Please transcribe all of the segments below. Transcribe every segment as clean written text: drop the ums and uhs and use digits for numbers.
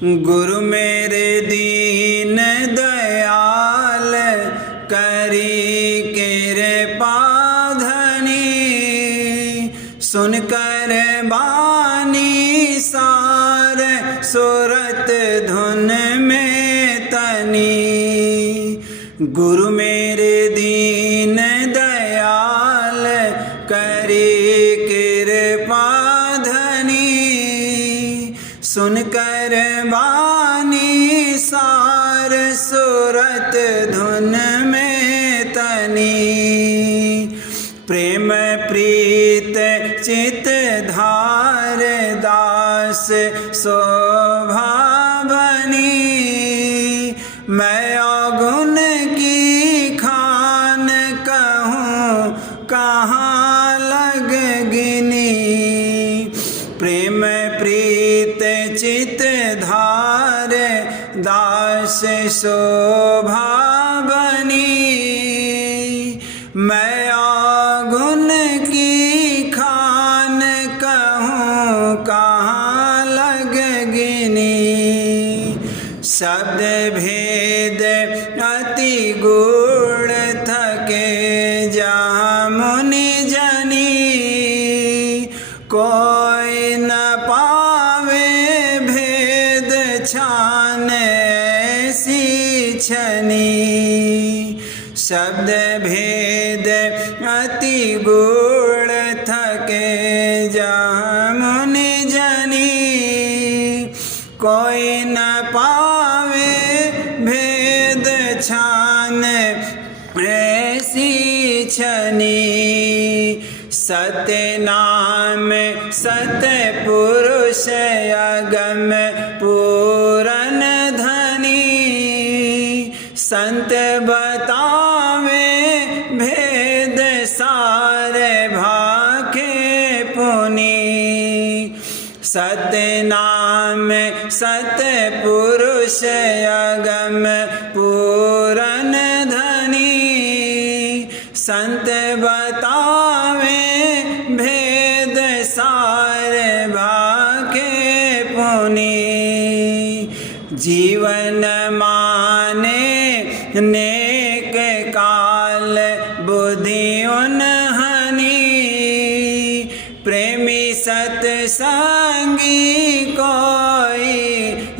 गुरु मेरे दीन दयाल करी कृपा धनी, सुनकर बानी सार सुरत धुन में तनी। गुरु मेरे दीन दयाल करी कृपा धनी, सुनकर बानी सार सुरत धुन में तनी। प्रेम प्रीत चित धार दास शोभा बनी, मैं अवगुण की खान कहूँ कहाँ लग गिनी। प्रेम प्रीत चित धार दास शोभा बनी, मैं अवगुण की खान कहूँ कहाँ लग गिनी। शब्द भेद अति गूढ़ थके जहाँ मुनि जनी, कोई न पावे भेद छान ऐसी छनी। शब्द भेद अति गूढ़ थके जहाँ मुनि जनी, कोई न पावे भेद छान ऐसी छनी। सत्य नाम सत्य पुरुष अगम पूरन धनी, संत बतावे भेद सारे भाखे पुनी। सत्य नाम सत्य पुरुष अगम पूरन धनी, संत बतावे भेद सारे भाखे पुनी। जीवन माने नेक काल बुद्धि उन्हनी, प्रेमी सत्संगी कोई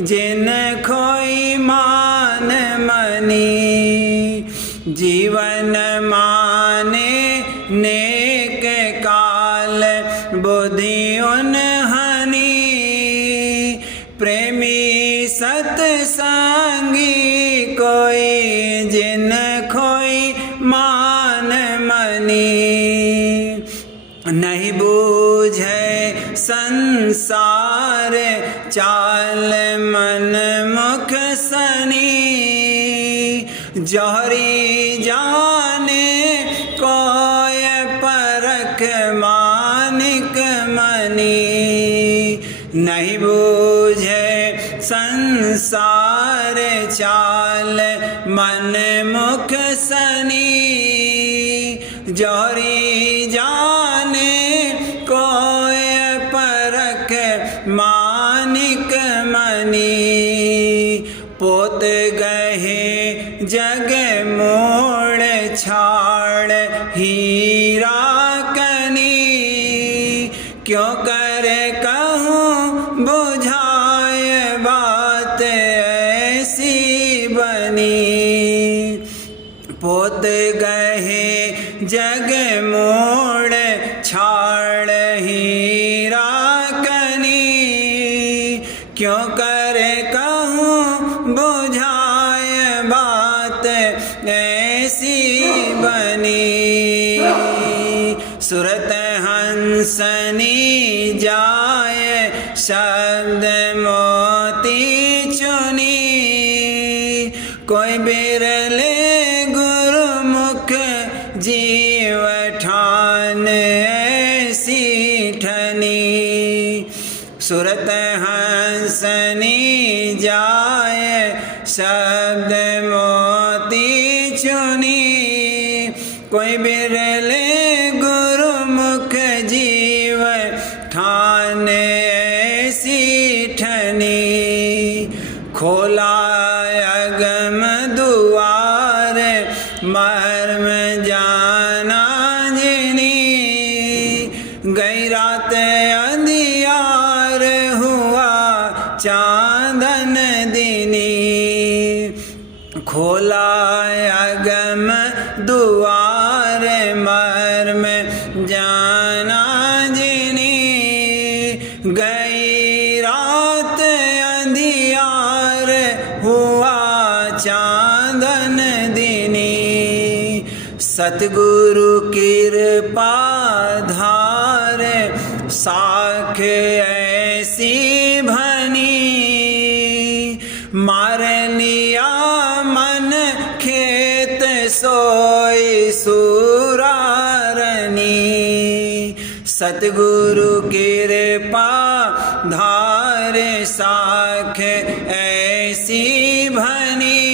जिन खोई मान मनी। जीवन माने नेक काल बुद्धि उन्हनी, प्रेमी सत्संगी कोई जिन खोई मान मनी। नहीं बूझे संसार चाल मन मुख सनी, जोहरी जाने कोय परख मानिक मनी। नहीं बूझे संसार चाल मन मुख सनी, जोहरी जाने कोय परख मानिक मनी। पोत गहे जग मोड़ छाड़ हीरा कनी, क्यों करे कहूँ बुझाए बात ऐसी बनी। पोत गहे जग मोड़ छाड़ हीरा कनी, क्यों करे कहूँ बुझाए बात ऐसी बनी। सुरत हंसनी जाए शब्द मोती चुनी, कोई बिरले गुरुमुख जीव ठान ऐसी ठनी। सुरत हंसनी जाए शब्द मोती चुनी, कोई बिरले गुरुमुख जीव ठान ऐसी ठनी। जाना जिनी, गई रात अंधियार हुआ चांदन दिनी। सतगुरु कृपा धार साख ऐसी भनी, मार लिया मन खेत सोई सुरारनी। सतगुरु कृपा धार साख ऐसी भनी,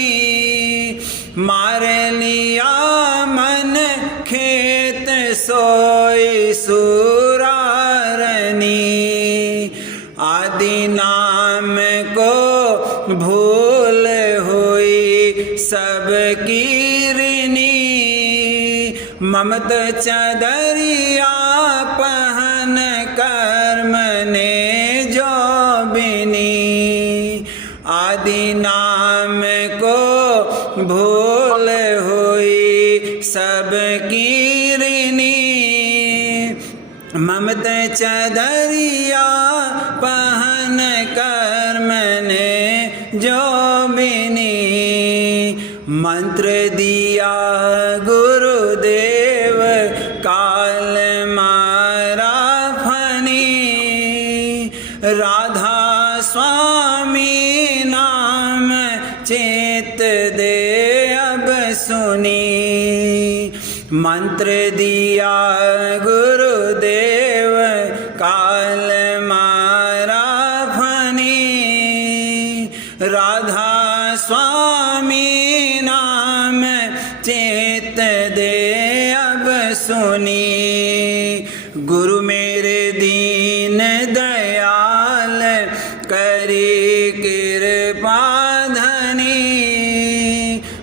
मार लिया मन खेत सोई सुरारनी। आदि नाम को भूल हुई सब कीरनी, ममत चदरिया पहन कर्म ने जो बिनी। आदि नाम को भूल हुई सब कीरनी, ममत चदरिया पहन कर्म ने जो बिनी। मंत्र दिया गुरुदेव काल मारा फनी, राधा स्वामी नाम चेत दे अब सुनी। मंत्र दिया गुरुदेव काल मारा फनी, राधा स्वामी नाम चेत दे अब सुनी। गुरु मेरे दीन दयाल करी कृपा धनी,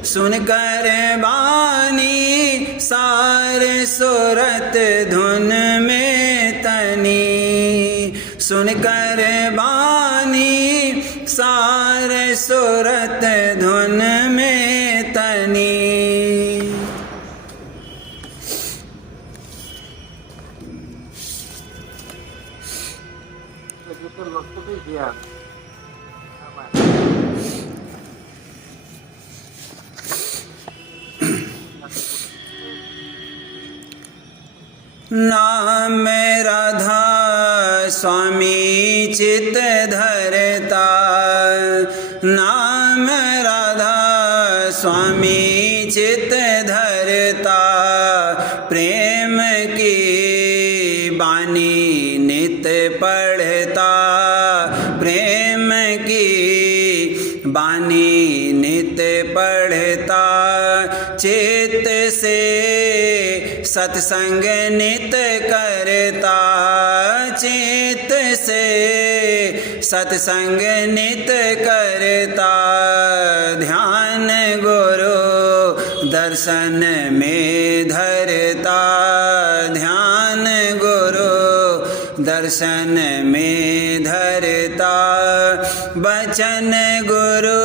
सुनकर बानी सार सुरत धुन में तनी। सुनकर बानी सार सुरत धुन में तनी। नाम राधा स्वामी चित धरता, नाम राधा स्वामी चित धरता। प्रेम की बानी नित पढ़ता, प्रेम की बानी नित पढ़ता। चित से सत्संग नित करता, चित से सत्संग नित करता। ध्यान गुरु दर्शन में धरता, ध्यान गुरु दर्शन में धरता। बचन गुरु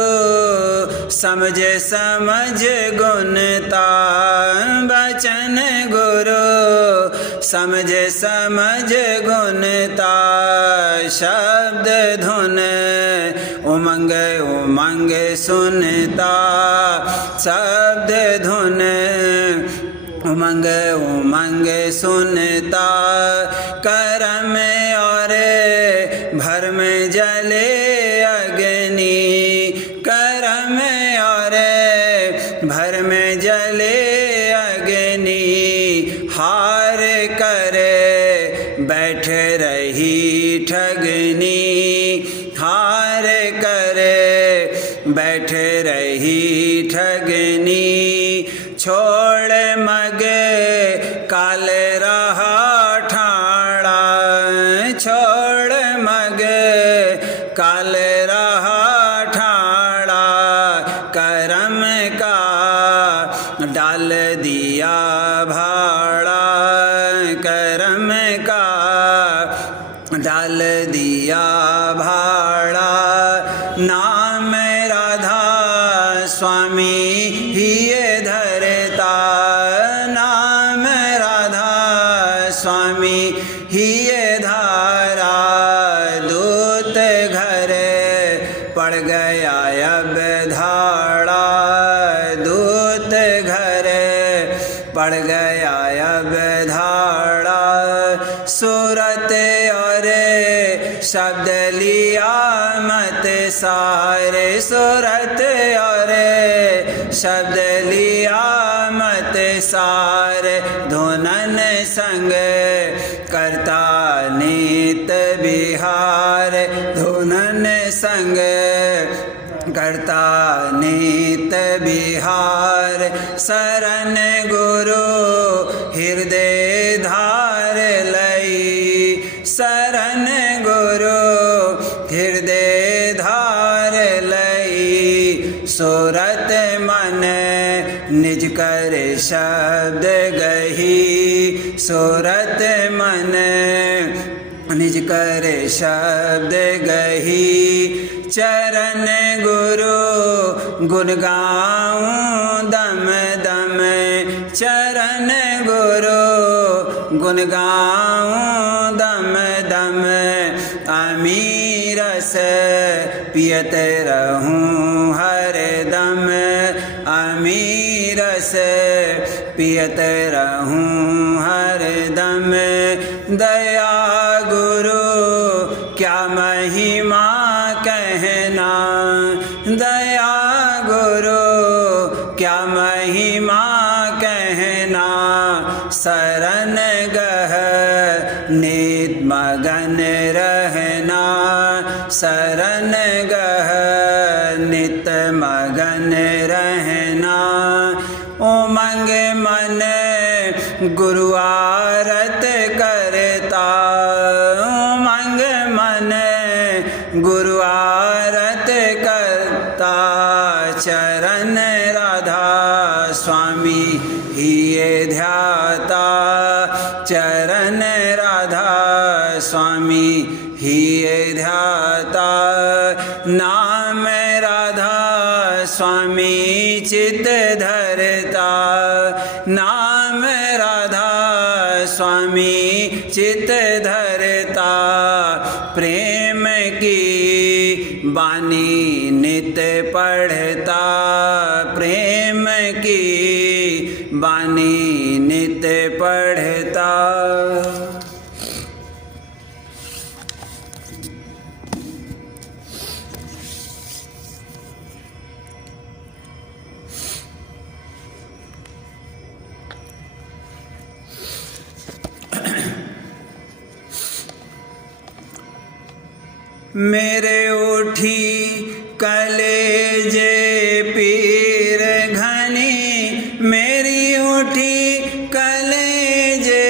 समझ समझ गुणता, बचन गुरु समझ समझ गुणता। शब्द धुन उमंग उमंग सुनता, शब्द धुन उमंग उमंग सुनता। करम और भरम जले अग्नि, करम और भरम जले अग्नि। हार कर बैठ रही ठगनी, हार कर बैठ रही ठगनी। छोड़ मग काल रहा ठाड़ा, छोड़ मग काल रहा ठाड़ा। करम का डाल दिया भाड़ा, करम का डाल दिया भाड़ा। नाम राधा स्वामी ही धरता, नाम राधा स्वामी स्वामी ही ये धारा दूत घर पड़ गया अब धाड़ा दूत घर पड़ गया अब धाड़ा सूरत और शब्द लिया मत सारे सूरत और शब्द लिया मत सारे धुनन संग करता नित विहार धुनन संग करता नित विहार शरण गुरु हृदय धार लई शरण गुरु हृदय धार लई सूरत मन निज कर शब्द गही सूरत मन निज कर शब्द गही चरण गुरु गुण गाऊं दम दम चरण गुरु गुण गाऊं दम दम अमीरस पियत रहूं हर दम अमीरस पियत रहूं हर दम दया गुरु क्या महिमा कहना दया गुरु क्या महिमा कहना शरण गह नित मगन रहना शरण गह नित मगन रहना उमंग मन गुरु आरत करता उमंग मन गुरु आरत करता चरण राधा स्वामी ही ये ध्याता चरण राधा स्वामी ही ये ध्याता नाम राधा स्वामी चित धरता नाम राधा स्वामी चित धरता प्रेम की बानी नित पढ़ता प्रेम की बानी नित पढ़ता मेरे उठी कलेजे पीर घनी मेरी उठी कलेजे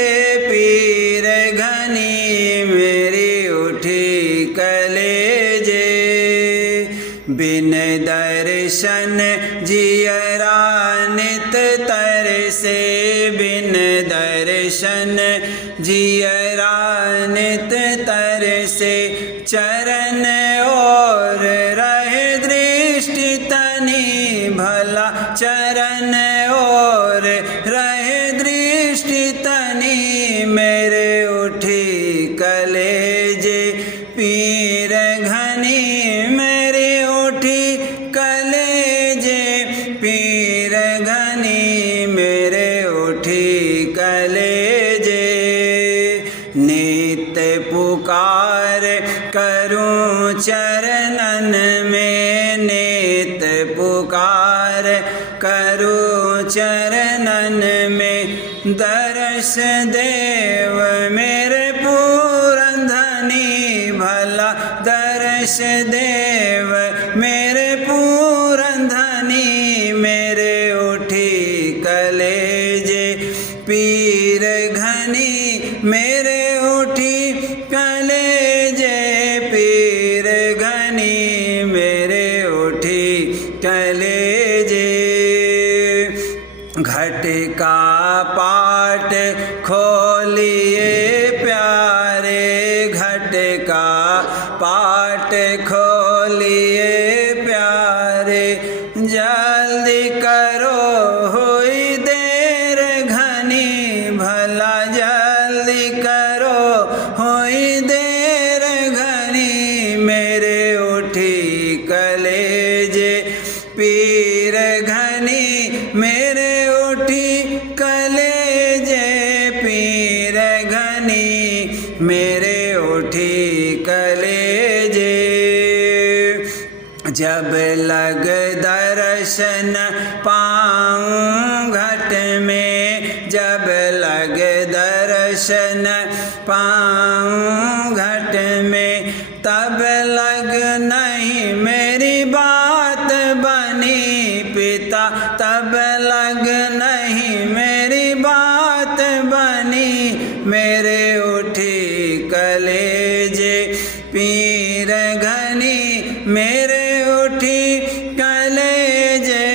पीर घनी मेरी उठी कलेजे बिन दर्शन जियरा नित तरसे बिन दर्शन जियरा नित तरसे चरण और रहे दृष्टि तनी भला चरण और रहे दृष्टि तनी मेरे उठी कलेजे पीर घनी मेरी उठी कलेजे पीर घनी मेरे उठी कलेजे नित्य पुकार करूं चरणन में नित पुकार करूं चरणन में दर्श देव मेरे पूरन धनी भला दर्श देव मेरे पूरन धनी मेरे उठी कलेजे पीर घनी मेरे उठी कलेजे पीर घनी मेरे उठी कलेजे घट का पाट खोलिए प्यारे घट का पाट खो मेरे उठी कलेजे। जब लग दर्शन पाऊँ घट में, जब लग दर्शन पाऊँ घट में, तब लग नहीं मेरी बात बनी पिता, तब लग नहीं मेरी बात बनी। मेरे उठी कलेजे पीर घनी, मेरे उठी कलेजे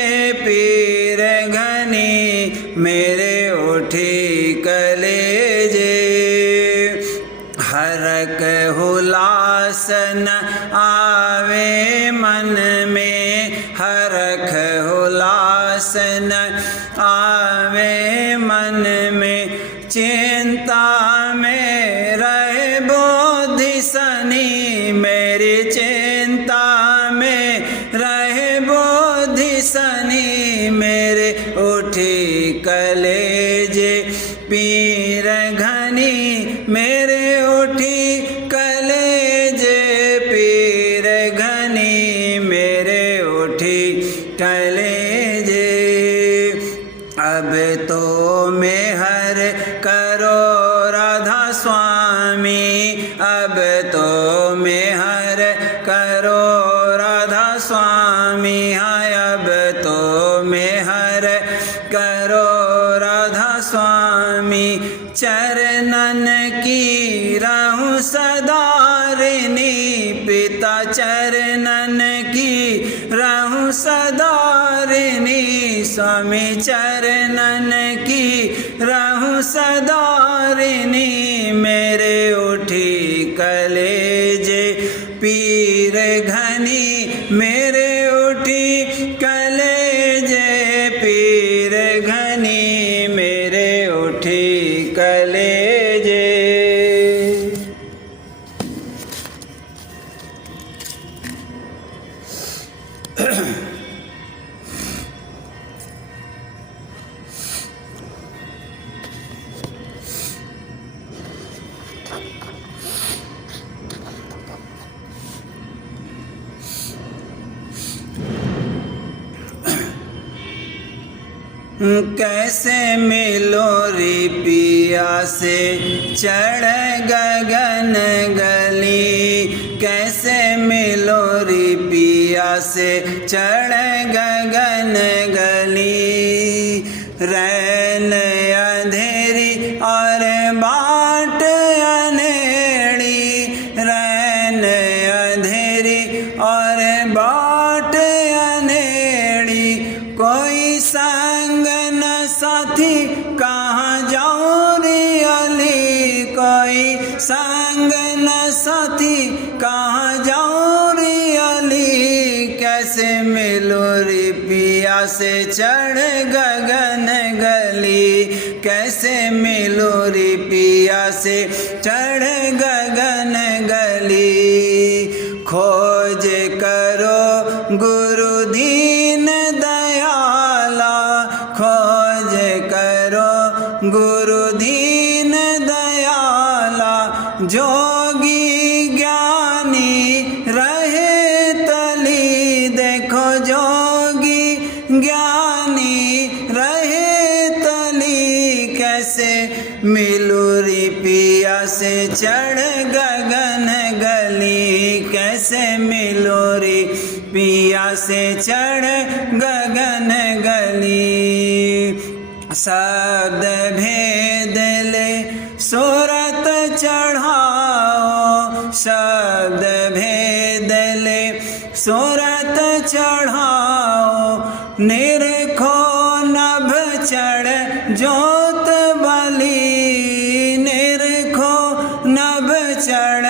पीर घनी, मेरे उठी कलेजे। हरक हुलासन आवे मन में, हरख हुलासन आवे मन में, चिंता में रहे बुद्धि सनी, मेरी चिंता में रहे बुद्धि सनी। मेरे उठी कलेजे पीर घनी, मेरे उठी कलेजे पीर घनी, मेरे उठी कलेजे। अब तो मेहर करो राधा स्वामी, अब तो मेहर करो राधा स्वामी, हाय अब तो मेहर करो राधा स्वामी। चरणन की रहूं सदारिणी पिता, चरणन की रहूं सदारिणी स्वामी, चरणन की रहूं सदारिणी। मेरे उठी कलेजे पीर घनी, मेरे उठी कलेजे पीर घनी, मेरे उठी कलेजे। कैसे मिलो रे पिया से चढ़ गगन गली, कैसे मिलो रे पिया से चढ़ गगन गली। रैन अंधेरी और बाट अनेड़ी, रैन अंधेरी और बाट अनेड़ी, कोई संग न साथी कहाँ जाऊँ रे अली, कोई संग न साथी कहाँ जाऊँ रे अली। कैसे मिलो रे पिया से चढ़ गगन गली, कैसे मिलो रे पिया से चढ़ गगन गली। खोज करो गुरु दीन दयाला, खोज करो गुरु दीन दयाला। जोगी ज्ञानी रहे तली, देखो जोगी ज्ञानी रहे तली। कैसे मिलू रे पिया से चढ़ गगन गली, कैसे मिलो रे पिया से चढ़ गगन गली। शब्द भेद ले सूरत चढ़ाओ, शब्द भेद ले सूरत चढ़ाओ। निरखो नभ चढ़ जोत बली, निरखो नभ चढ़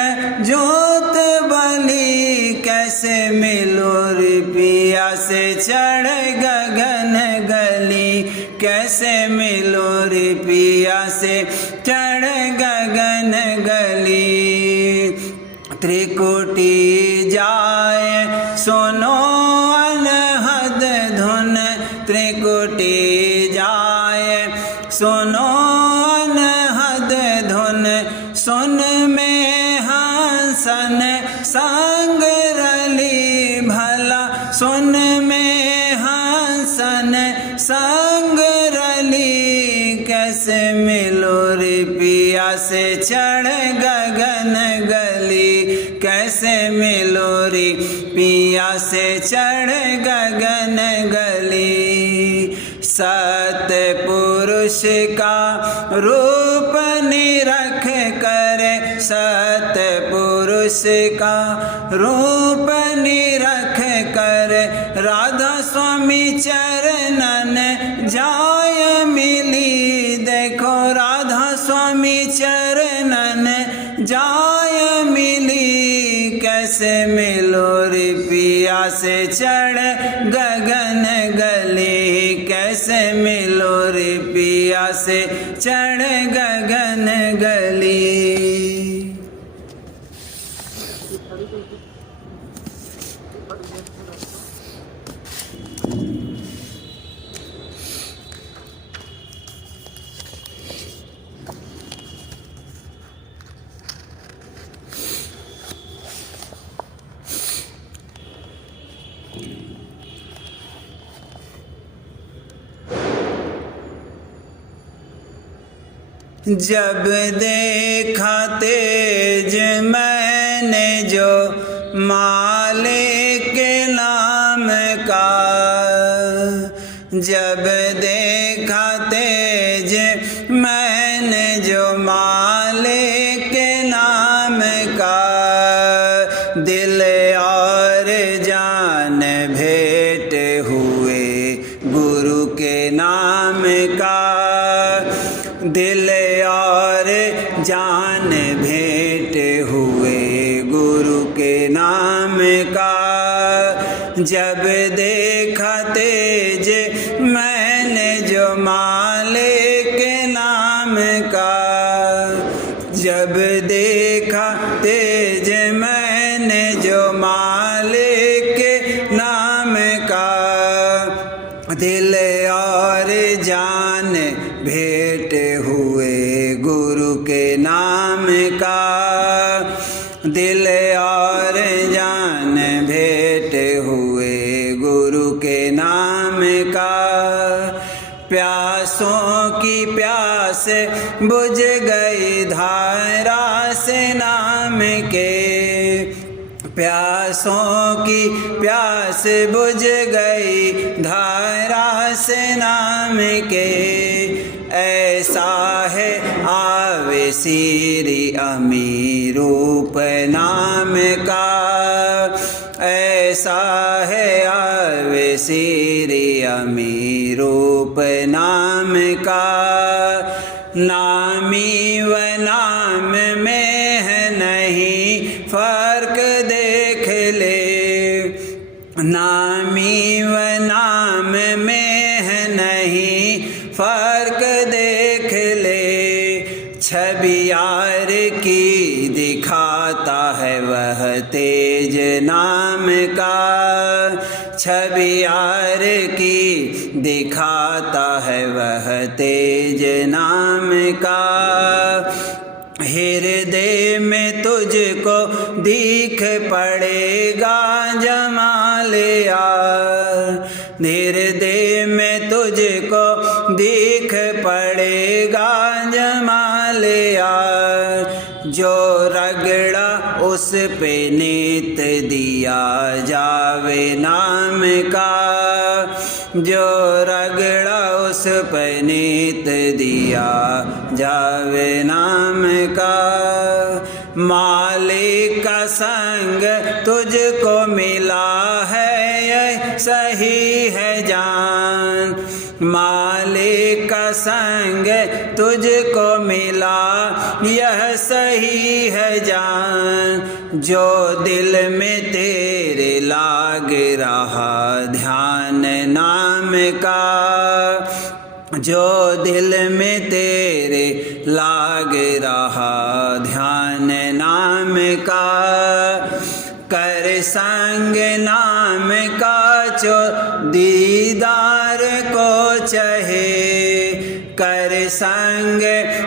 जोत बली। कैसे मिलो रे पिया से चढ़ गगन गली, कैसे मिलो रे पिया से चढ़ गगन गली। त्रिकुटी जाए सुनो अनहद धुन, त्रिकुटी जाए सुनो अनहद धुन। सुन में हंसन संग रली भला, सुन में हंसन संग रली। कैसे मिलो रे पिया से चढ़ गगन गली, कैसे मिलो रे पिया से चढ़ गगन गली। सतपुरुष का रूप निरख करे, सतपुरुष का रूप निरख करे। राधा स्वामी चरणन जाय मिली, देखो राधा स्वामी चरणन जाय मिली। कैसे मिलो रे पिया से चढ़ गगन गली, कैसे मिलो रे पिया से चढ़ गगन गली। जब देखा तेज मैंने जो मालिक के नाम का, जब देखा तेज मैंने जो मालिक के नाम का। दिल और जान भेंट हुए गुरु के नाम का, दिल और जान भेंट हुए गुरु के नाम का। जब देखा तेज मैंने जो मालिक के नाम का, जब देखा तेज मैंने जो मालिक के नाम का। दिल और जान भेंट हुए गुरु के नाम का, दिल और जान भेंट हुए गुरु के नाम का। प्यासों की प्यास बुझ गई धारा से नाम के, प्यासों की प्यास बुझ गई धारा से नाम के। ऐसा है आवे श्री अमीर रूप नाम का, ऐसा है आवे श्री अमीर रूप नाम का। नामी व नाम में है नहीं फर्क देख ले, नामी व नाम में है नहीं फर्क देख ले। छवि यार की दिखाता है वह तेज नाम का, छवि यार की दिखाता है वह तेज नाम का। हृदय में तुझको दिख पड़ेगा जमाल यार, हृदय में तुझको दिख पड़ेगा जमाल यार। जो रगड़ा उस पे नित दिया जावे नाम का, जो रगड़ा उस पे नित दिया जावे नाम का। मालिक का संग तुझको मिला है ये सही है जान, मालिक का संग तुझको मिला यह सही है जान। जो दिल में तेरे लाग रहा ध्यान नाम का, जो दिल में तेरे लाग रहा ध्यान नाम का। कर संग नाम का जो दीदार को चहे, कर संग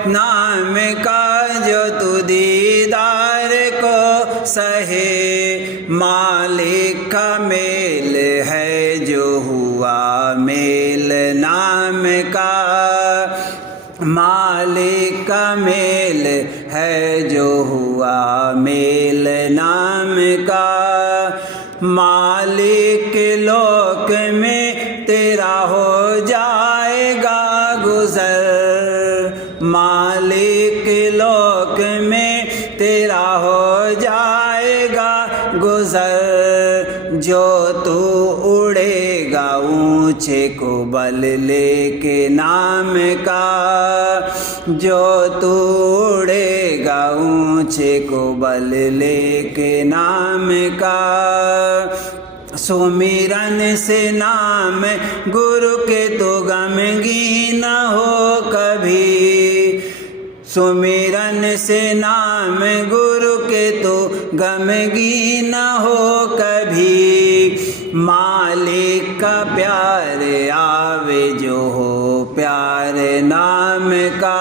नाम का जो तू सहे। मालिक का मेल है जो हुआ मेल नाम का, मालिक का मेल है जो हुआ मेल नाम का। मालिक लोक में तेरा हो जाएगा गुजर, मालिक लोक में तेरा हो जाएगा गुजर। जो तू उड़ेगा ऊंचे को बल लेके नाम का, जो तू उड़ेगा ऊंचे को बल लेके नाम का। सुमिरन से नाम गुरु के तो गमगी न हो कभी, सुमिरन से नाम गुरु के तो गमगी न हो कभी। मालिक का प्यार आवे जो हो प्यार नाम का,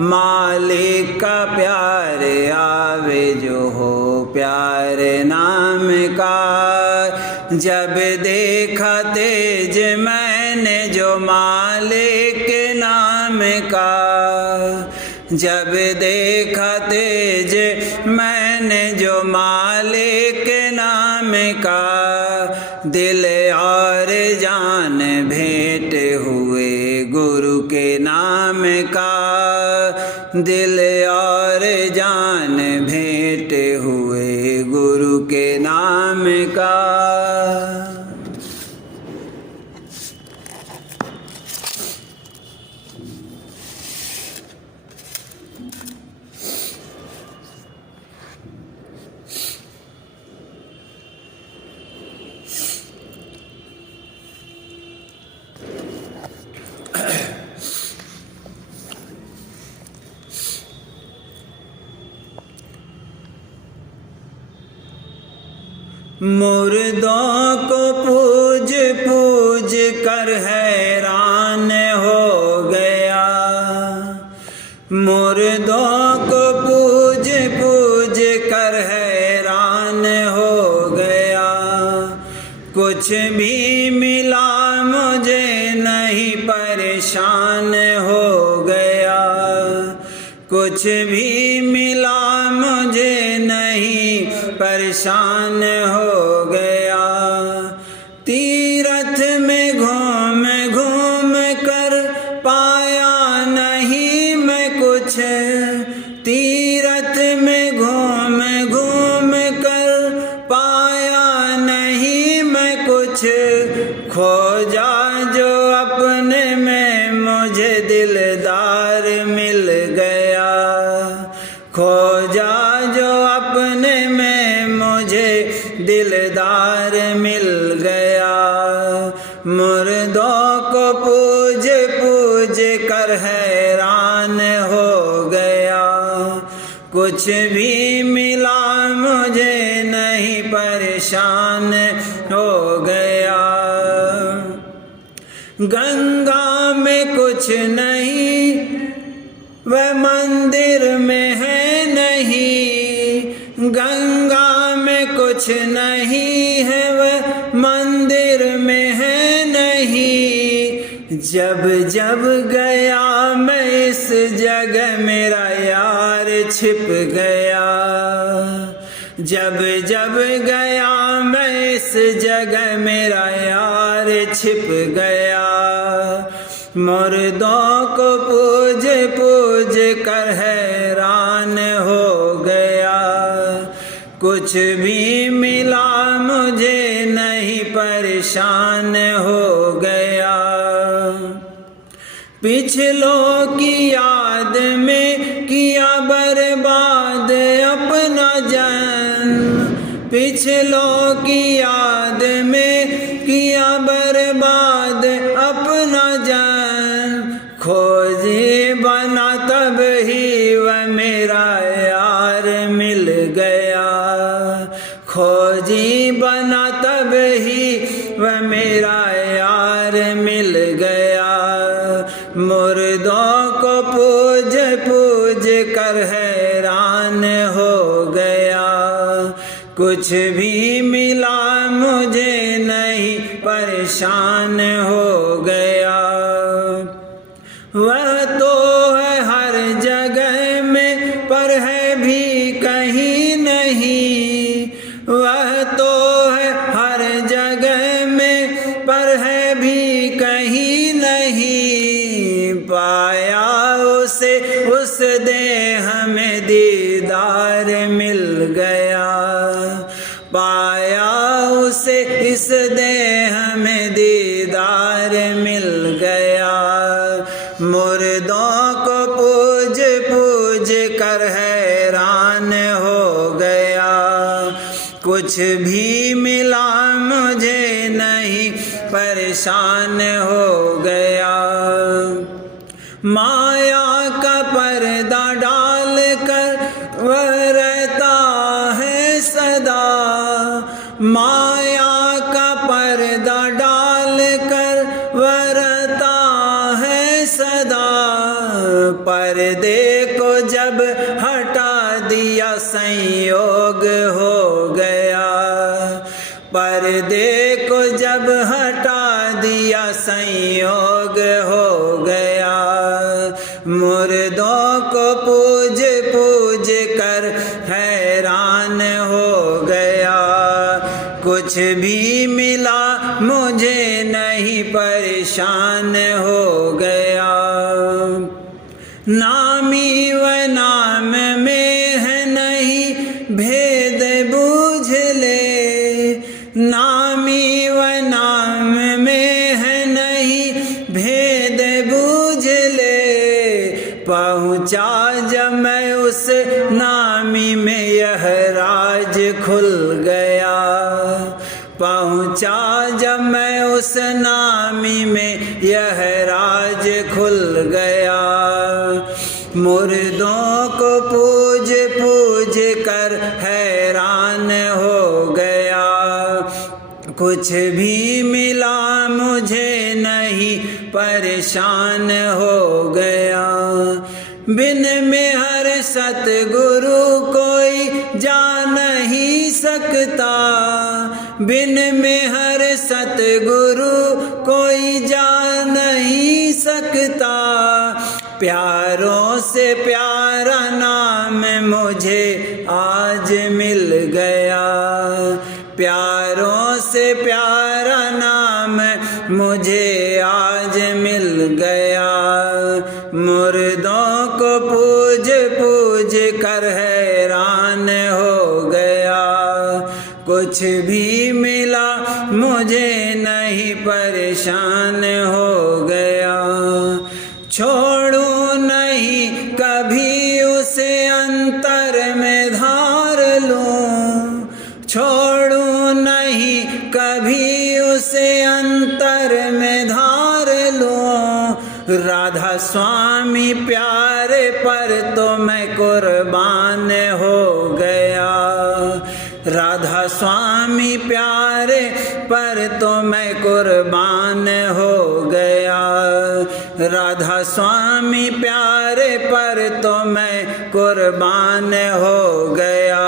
मालिक का प्यार आवे जो हो प्यार नाम का। जब देखा तेज मैंने जो मालिक नाम का, जब देखा तेज मैंने जो मालिक नाम का। दिल और जान भेंट हुए गुरु के नाम का, दिल और जान भेंट हुए गुरु के नाम का। मुर्दों को पूज पूज कर हैरान हो गया, मुर्दों को पूज पूज कर हैरान हो गया। कुछ भी मिला मुझे नहीं परेशान हो गया, कुछ भी मिला मुझे नहीं परेशान हो गया। तीरथ में घूम घूम कर पाया नहीं मैं कुछ, तीरथ में घूम घूम कर पाया नहीं मैं कुछ। खोजा जो अपने में मुझे दिलदार मिल गया, खोजा जो अपने में मुझे दिलदार मिल गया। मुर्दों को पूज पूज कर हैरान हो गया, कुछ भी मिला मुझे नहीं परेशान हो गया। गंगा में कुछ नहीं वह मंदिर में है नहीं, गंगा में कुछ नहीं है वह मंदिर में है नहीं। जब जब गया मैं इस जगह मेरा यार छिप गया, जब जब गया मैं इस जगह मेरा यार छिप गया। मुर्दों को पूज पूज कर हैरान हो गया, कुछ भी मिला मुझे नहीं परेशान हो गया। पिछलों की याद में किया बर्बाद अपना जन्म, पिछलों की याद में किया बर्बाद अपना जन्म। खोजी बना तब ही वह मेरा यार मिल गया, खोजी बना तब ही वह मेरा यार मिल गया। मुर्दों को पूज पूज कर हैरान हो गया, कुछ भी मिला मुझे नहीं, परेशान हो गया। वह तो है हर जगह में, पर है भी कहीं नहीं। वह तो है हर जगह में, पर है भी कहीं नहीं। पाया उसे उस देह में दीदार मिल गया। पाया उसे इस देह में दीदार मिल गया। मुर्दों को पूज पूज कर हैरान हो गया। कुछ भी मिला मुझे नहीं, परेशान हो गया। माया का पर्दा डाल कर वह रहता है सदा। माया का पर्दा डाल कर वह रहता है सदा। पर्दे को जब हटा दिया संयोग हो गया। पर्दे को जब हटा दिया संयोग हो गया। मुर्दों को पूज पूज कर हैरान हो गया। कुछ भी मिला मुझे नहीं, परेशान हो गया। नामी व नाम में है नहीं, भेद बूझ ले। नामी व नाम में है नहीं, भेद बूझ ले। पहुँचा जब मैं उस नामी में, यह राज खुल गया। पहुँचा जब मैं उस नामी में, यह राज खुल गया। मुर्दों को पूज पूज कर हैरान हो गया। कुछ भी मिला मुझे नहीं, परेशान हो गया। बिन मेहर सतगुरु कोई जा नहीं सकता। बिन मेहर सतगुरु कोई जा नहीं सकता। प्यारों से प्यारा नाम मुझे आज मिल गया। प्यारों से प्यारा नाम मुझे आज मिल गया। मुर्दों को पूज पूज कर हैरान हो गया। कुछ भी मिला मुझे नहीं, परेशान हो गया। छोड़ू नहीं कभी उसे अंतर में धार लूं। छोड़ू नहीं कभी उसे अंतर में धार लूं। राधा स्वामी प्यारे पर तो मैं कुर्बान हो गया। राधा स्वामी प्यारे पर तो मैं कुर्बान हो गया। राधा स्वामी प्यारे पर तो मैं कुर्बान हो गया।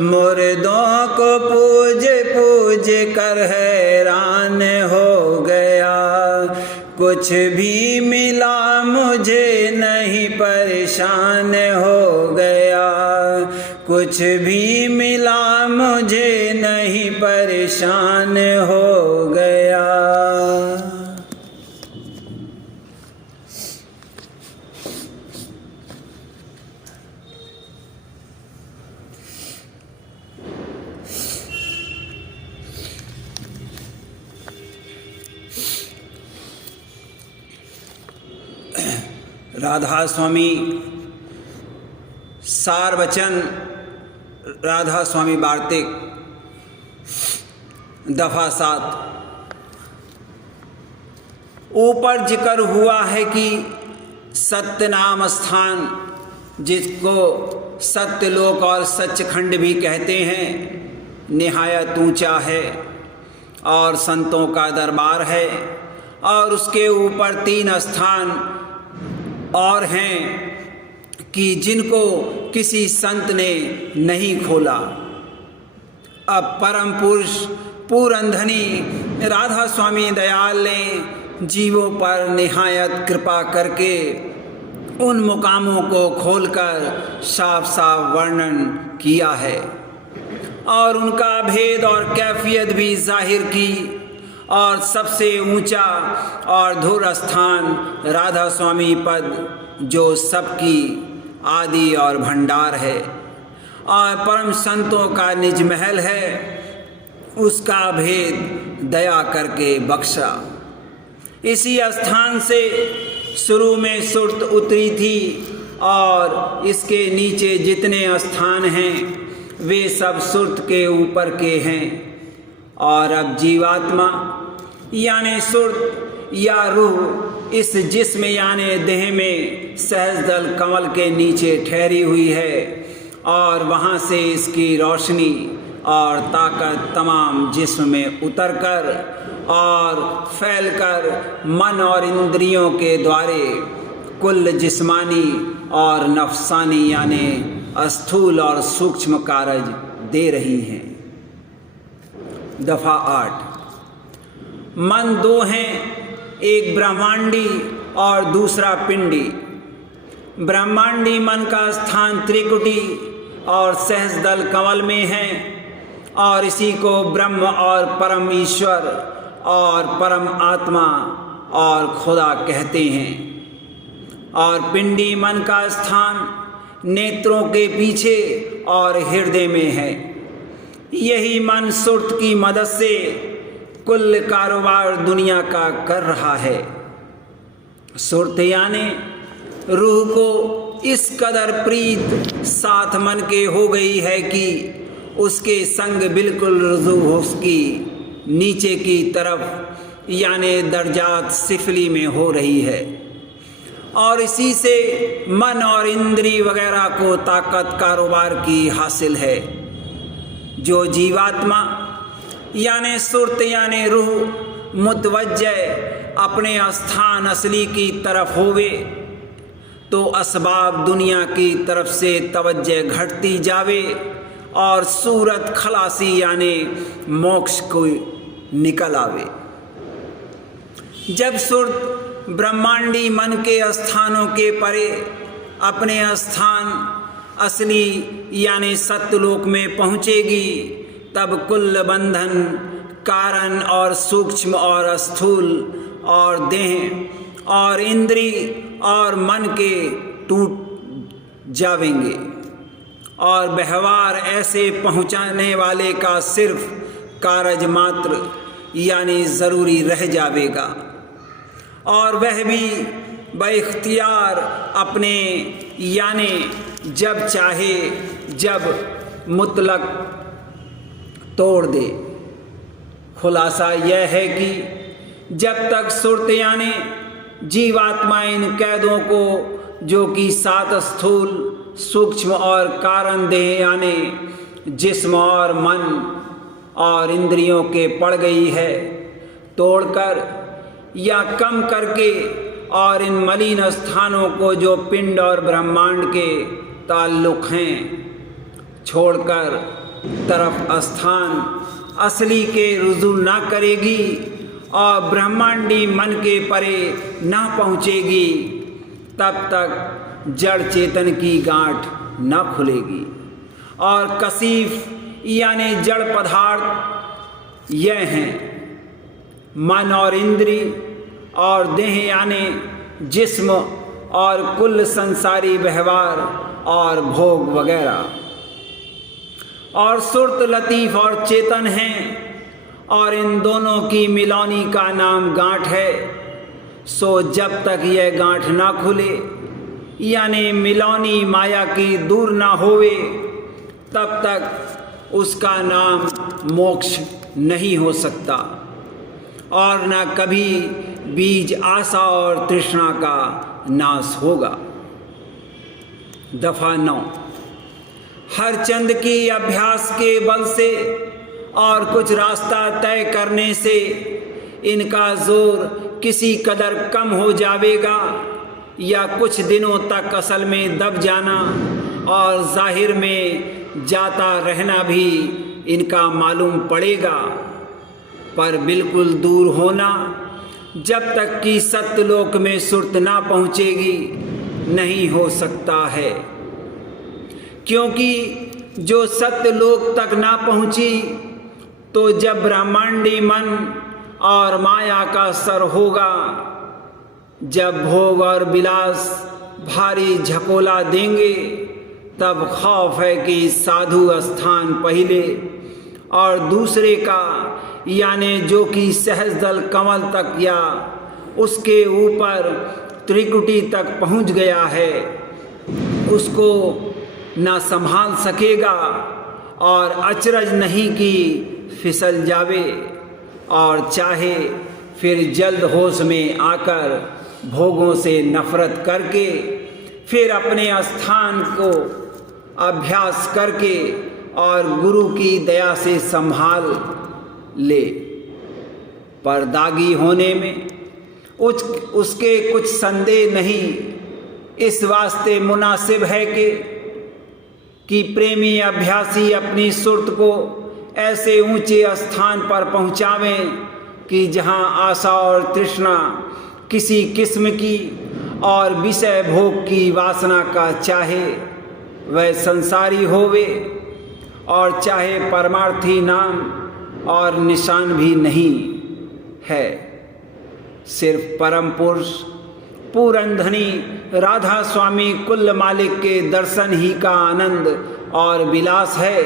मुर्दों को पूज पूज कर हैरान हो गया। कुछ भी मिला मुझे नहीं, परेशान हो गया। कुछ भी मिला मुझे नहीं, परेशान हो गया। राधा स्वामी सार वचन, राधा स्वामी वार्तिक, दफा 7। ऊपर जिक्र हुआ है कि सत्य नाम स्थान, जिसको सत्यलोक और सचखंड भी कहते हैं, निहायत ऊंचा है और संतों का दरबार है। और उसके ऊपर 3 स्थान और हैं कि जिनको किसी संत ने नहीं खोला। अब परम पुरुष पूरनधनी राधा स्वामी दयाल ने जीवों पर निहायत कृपा करके उन मुकामों को खोलकर साफ साफ वर्णन किया है और उनका भेद और कैफियत भी जाहिर की। और सबसे ऊंचा और धुर स्थान राधा स्वामी पद जो सबकी आदि और भंडार है और परम संतों का निज महल है, उसका भेद दया करके बख्शा। इसी स्थान से शुरू में सुरत उतरी थी और इसके नीचे जितने स्थान हैं वे सब सुरत के ऊपर के हैं। और अब जीवात्मा यानी सुरत या रूह इस जिस्म यानी देह में सहस्रदल कमल के नीचे ठहरी हुई है और वहाँ से इसकी रोशनी और ताकत तमाम जिस्म में उतरकर और फैलकर मन और इंद्रियों के द्वारे कुल जिस्मानी और नफसानी यानी स्थूल और सूक्ष्म कार्य दे रही हैं। दफा 8। मन दो हैं, एक ब्रह्मांडी और दूसरा पिंडी। ब्रह्मांडी मन का स्थान त्रिकुटी और सहस्रदल कमल में है और इसी को ब्रह्म और परम ईश्वर और परम आत्मा और खुदा कहते हैं। और पिंडी मन का स्थान नेत्रों के पीछे और हृदय में है। यही मन सुरत की मदद से कुल कारोबार दुनिया का कर रहा है। सुरत यानी रूह को इस कदर प्रीत साथ मन के हो गई है कि उसके संग बिल्कुल रुजू उसकी नीचे की तरफ यानी दर्जात सिफली में हो रही है और इसी से मन और इंद्री वगैरह को ताकत कारोबार की हासिल है। जो जीवात्मा यानी सुरत यानी रूह मुतवज्जह अपने स्थान असली की तरफ होवे तो असबाब दुनिया की तरफ से तवज्जह घटती जावे और सूरत खलासी यानी मोक्ष को निकल आवे। जब सुरत ब्रह्मांडी मन के स्थानों के परे अपने स्थान असली यानी सत्यलोक में पहुँचेगी तब कुल बंधन कारण और सूक्ष्म और स्थूल और देह और इंद्री और मन के टूट जावेंगे और व्यवहार ऐसे पहुँचाने वाले का सिर्फ कारज मात्र यानी ज़रूरी रह जावेगा और वह भी बइख्तियार अपने यानी जब चाहे जब मुतलक तोड़ दे। खुलासा यह है कि जब तक सुरत यानी जीवात्मा इन कैदों को जो कि 7 स्थूल सूक्ष्म और कारण देह यानी जिस्म और मन और इंद्रियों के पड़ गई है तोड़कर या कम करके और इन मलिन स्थानों को जो पिंड और ब्रह्मांड के ताल्लुक हैं छोड़कर तरफ स्थान असली के रुजू ना करेगी और ब्रह्मांडी मन के परे ना पहुँचेगी तब तक जड़ चेतन की गांठ न खुलेगी और कसीफ यानी जड़ पदार्थ यह हैं मन और इंद्री और देह यानी जिस्म और कुल संसारी व्यवहार और भोग वगैरह। और सुरत लतीफ़ और चेतन हैं और इन दोनों की मिलौनी का नाम गांठ है। सो जब तक यह गांठ ना खुले यानी मिलौनी माया की दूर ना होवे तब तक उसका नाम मोक्ष नहीं हो सकता और न कभी बीज आशा और तृष्णा का नाश होगा। दफा 9। हर चंद की अभ्यास के बल से और कुछ रास्ता तय करने से इनका जोर किसी कदर कम हो जावेगा या कुछ दिनों तक असल में दब जाना और जाहिर में जाता रहना भी इनका मालूम पड़ेगा, पर बिल्कुल दूर होना, जब तक कि सत्यलोक में सुरत ना पहुँचेगी नहीं हो सकता है। क्योंकि जो सत्यलोक तक ना पहुँची तो जब ब्रह्मांडी मन और माया का सर होगा, जब भोग और विलास भारी झकोला देंगे, तब खौफ है कि साधु स्थान पहले और दूसरे का, यानी जो कि सहस्रदल कमल तक या उसके ऊपर त्रिकुटी तक पहुंच गया है, उसको ना संभाल सकेगा और अचरज नहीं कि फिसल जावे, और चाहे फिर जल्द होश में आकर भोगों से नफरत करके फिर अपने स्थान को अभ्यास करके और गुरु की दया से संभाल ले। पर दागी होने में उसके कुछ संदेह नहीं। इस वास्ते मुनासिब है कि प्रेमी अभ्यासी अपनी सुरत को ऐसे ऊंचे स्थान पर पहुंचावें कि जहां आशा और तृष्णा किसी किस्म की और विषय भोग की वासना का चाहे वह संसारी होवे और चाहे परमार्थी नाम और निशान भी नहीं है। सिर्फ परम पुरुष पूरन धनी राधा स्वामी कुल मालिक के दर्शन ही का आनंद और विलास है।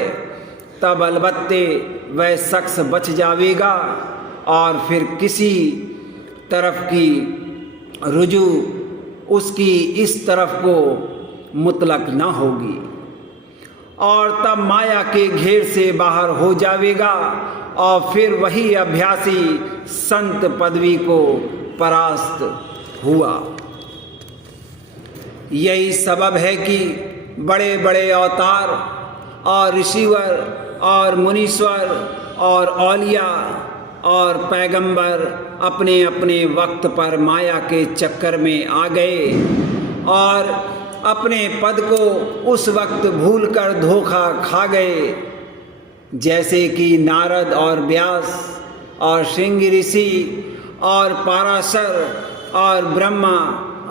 तब अलबत्ते वह शख्स बच जावेगा और फिर किसी तरफ की रुजू उसकी इस तरफ को मुतलक न होगी, और तब माया के घेर से बाहर हो जावेगा और फिर वही अभ्यासी संत पदवी को परास्त हुआ। यही सबब है कि बड़े बड़े अवतार और ऋषिवर और मुनीश्वर और औलिया और पैगंबर अपने अपने वक्त पर माया के चक्कर में आ गए और अपने पद को उस वक्त भूलकर धोखा खा गए। जैसे कि नारद और व्यास और श्रृंग ऋषि और पाराशर और ब्रह्मा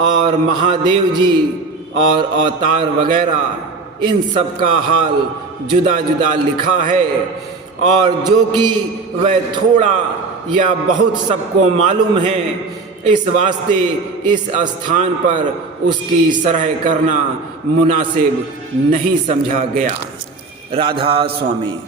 और महादेव जी और अवतार वगैरह, इन सब का हाल जुदा जुदा लिखा है, और जो कि वह थोड़ा या बहुत सबको मालूम है, इस वास्ते इस स्थान पर उसकी सराह करना मुनासिब नहीं समझा गया। राधा स्वामी।